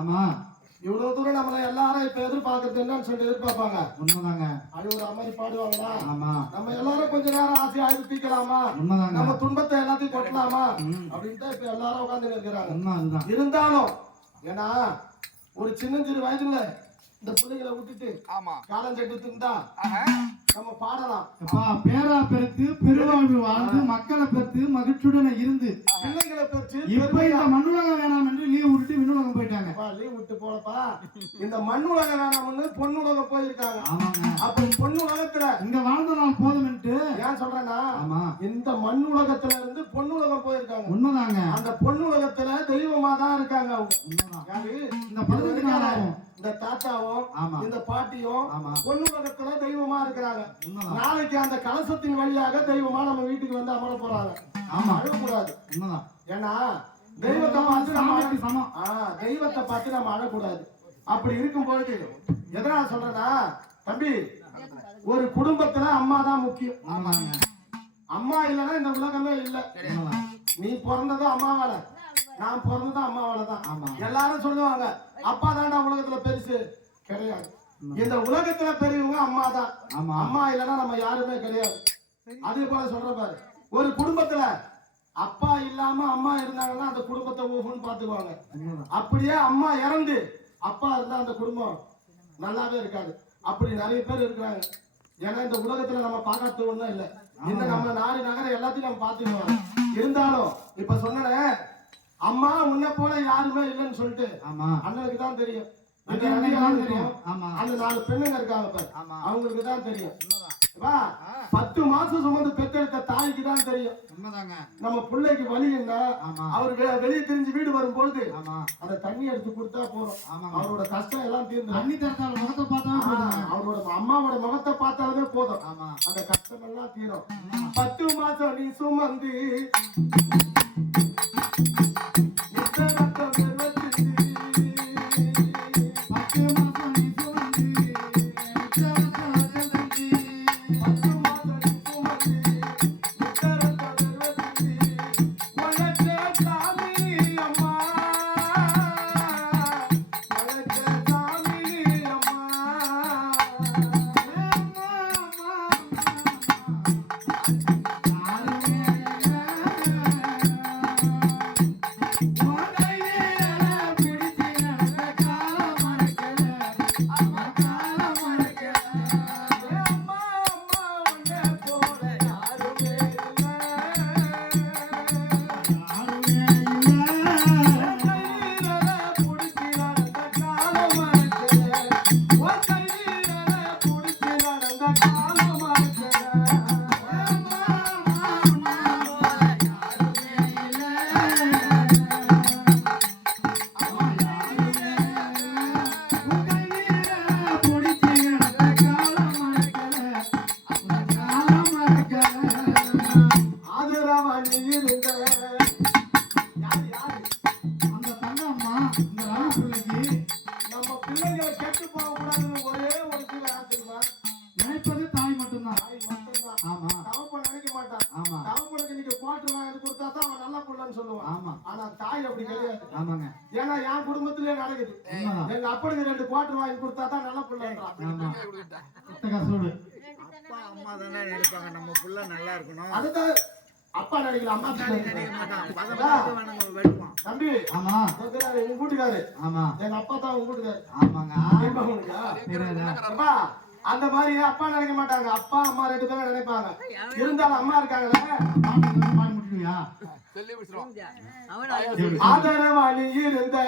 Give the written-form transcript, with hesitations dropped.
ஆமா இவ்வளவு தூரம் நம்மள எல்லாரும் இப்ப எதிர்பார்க்கறது என்னன்னு சொல்லி எதிர்பார்ப்பாங்க. உண்மைதாங்க. அழுவுற மாதிரி பாடுவாங்களா? ஆமா. நம்ம எல்லாரும் கொஞ்ச நேரம் ஆசையா தீர்க்கலாமா? உண்மைதாங்க. நம்ம துன்பத்தை எல்லாத்தையும் கொட்டலாமா அப்படின்ட்டு இப்ப எல்லாரும் உட்கார்ந்து இருக்கிறாங்க. உண்மை. இருந்தாலும் ஏன்னா ஒரு சின்னஞ்சிறு வயதுல இந்த பிள்ளைகளை விட்டுட்டு காலம் செட்டு இருந்தா நம்ம பாடலாம். பேரா பெருத்து பெருவாழ்வு வாழ்ந்து மக்களை பெற்று மகிழ்ச்சியுடன் இருந்து பிள்ளைகளை பெற்று இப்ப இந்த மண்ணுலகம் வேணாம் என்று லீவ் விட்டு விண்ணுலகம் போயிட்டாங்க. லீவ் விட்டு போலப்பா இந்த மண்ணுலகம் வேணாம்னு பொண்ணுலகம் போயிருக்காங்க. ஆமாங்க. அப்ப பொண்ணுலகத்துல இங்க வாழ்ந்த நாள் போதும் என்று ஏன் சொல்றேன்னா இந்த மண்ணுலகத்துல இருந்து பொண்ணுலகம் போயிருக்காங்க. உண்மைதாங்க. அந்த பொண்ணுலகத்துல தெய்வமா தான் இருக்காங்க அவங்க. இந்த 15 நாள் ஆகும். இந்த தாத்தாவும் இந்த பாட்டியும் பொண்ணுலகத்துல தெய்வமா இருக்கிறாங்க. நாளைக்கு அந்த கலசத்தின் வழியாக தெய்வமா நம்ம வீட்டுக்கு வந்து அமர போறாங்க. அழக்கூடாது. ஏன்னா தெய்வத்தை பார்த்து நம்ம தெய்வத்தை பார்த்து நம்ம அழக்கூடாது. அப்படி இருக்கும்போது எதனால சொல்றேன்னா தம்பி ஒரு குடும்பத்துல அம்மா தான் முக்கியம். அம்மா இல்லைன்னா இந்த உலகமே இல்லை. நீ பிறந்ததும் அம்மாவால, நான் பிறந்ததும் அம்மாவால தான். எல்லாரும் சொல்லுவாங்க அப்பா தான்டா உலகத்துல பெருசு. கிடையாது. இந்த உலகத்துல பெரியவங்க அம்மா தான். அம்மா இல்லைன்னா நம்ம யாருமே கிடையாது. அதே போல சொல்ற பாரு, ஒரு குடும்பத்துல அப்பா இல்லாம அம்மா இருந்தாங்கன்னா அந்த குடும்பத்தை ஊன்னு பாத்துக்குவாங்க. அப்படியே அம்மா இறந்து அப்பா இருந்தா அந்த குடும்பம் நல்லாவே இருக்காது. அப்படி நிறைய பேர் இருக்கிறாங்க. ஏன்னா இந்த உலகத்துல நம்ம பார்க்காத ஒண்ணும் இல்லை. இந்த நம்ம நாடு நகரம் எல்லாத்தையும் நம்ம பாத்துக்குவோம். இருந்தாலும் இப்ப சொன்ன அம்மா உன்னை போல யாருமே இல்லைன்னு சொல்லிட்டு அண்ணனுக்கு தான் தெரியும். அந்த 4 பெண்ணுங்க இருக்காங்க அவங்களுக்கு தான் தெரியும். 10 மாசம் சுமந்து பெற்றெடுத்த தாய்க்கு தான் தெரியும் நம்ம பிள்ளைக்கு வலி என்ன. அவருக்கு வெளியே தெரிஞ்சு வீடு வரும்பொழுது அந்த தண்ணி எடுத்து கொடுத்தா போதும். அவரோட கஷ்டம் எல்லாம் தீர்ந்து முகத்தை பார்த்தா அவரோட அம்மாவோட முகத்தை பார்த்தாலுமே போதும். அந்த கஷ்டம் எல்லாம் தீரும். 10 மாசம் நீ சுமந்து அப்பா நடிக்கல அம்மா தம்பி உங்க வீட்டுக்காரு எங்க அப்பா தான் உங்க வீட்டுக்காரு. அந்த மாதிரி அப்பா நினைக்க மாட்டாங்க. அப்பா அம்மா 2 பேரும் நினைப்பாங்க. இருந்தாலும் அம்மா இருக்காங்களே ஆதரவாளி இருந்த